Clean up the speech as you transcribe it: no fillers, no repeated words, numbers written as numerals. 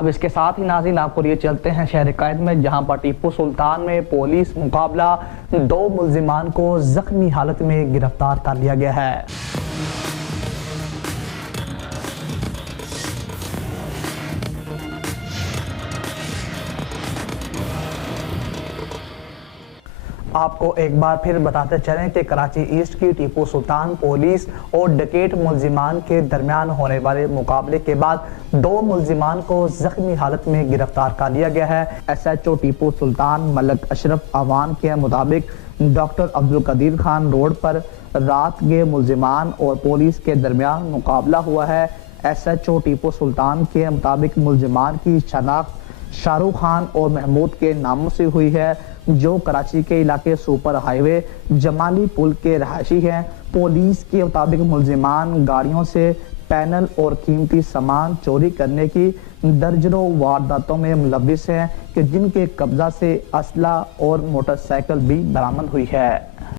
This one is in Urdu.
اب اس کے ساتھ ہی ناظرین آپ کو لیے چلتے ہیں شہر قائد میں، جہاں پر ٹیپو سلطان میں پولیس مقابلہ 2 ملزمان کو زخمی حالت میں گرفتار کر لیا گیا ہے۔ آپ کو ایک بار پھر بتاتے چلیں کہ کراچی ایسٹ کی ٹیپو سلطان پولیس اور ڈکیٹ ملزمان کے درمیان ہونے والے مقابلے کے بعد 2 ملزمان کو زخمی حالت میں گرفتار کر لیا گیا ہے۔ S H O Tipu Sultan ملک اشرف اعوان کے مطابق ڈاکٹر عبدالقدیر خان روڈ پر رات کے ملزمان اور پولیس کے درمیان مقابلہ ہوا ہے۔ S H O Tipu Sultan کے مطابق ملزمان کی شناخت شاہ رخ خان اور محمود کے ناموں سے ہوئی ہے، جو کراچی کے علاقے سپر ہائی وے جمالی پل کے رہائشی ہیں۔ پولیس کے مطابق ملزمان گاڑیوں سے پینل اور قیمتی سامان چوری کرنے کی درجنوں وارداتوں میں ملوث ہیں، کہ جن کے قبضہ سے اسلحہ اور موٹر سائیکل بھی برآمد ہوئی ہے۔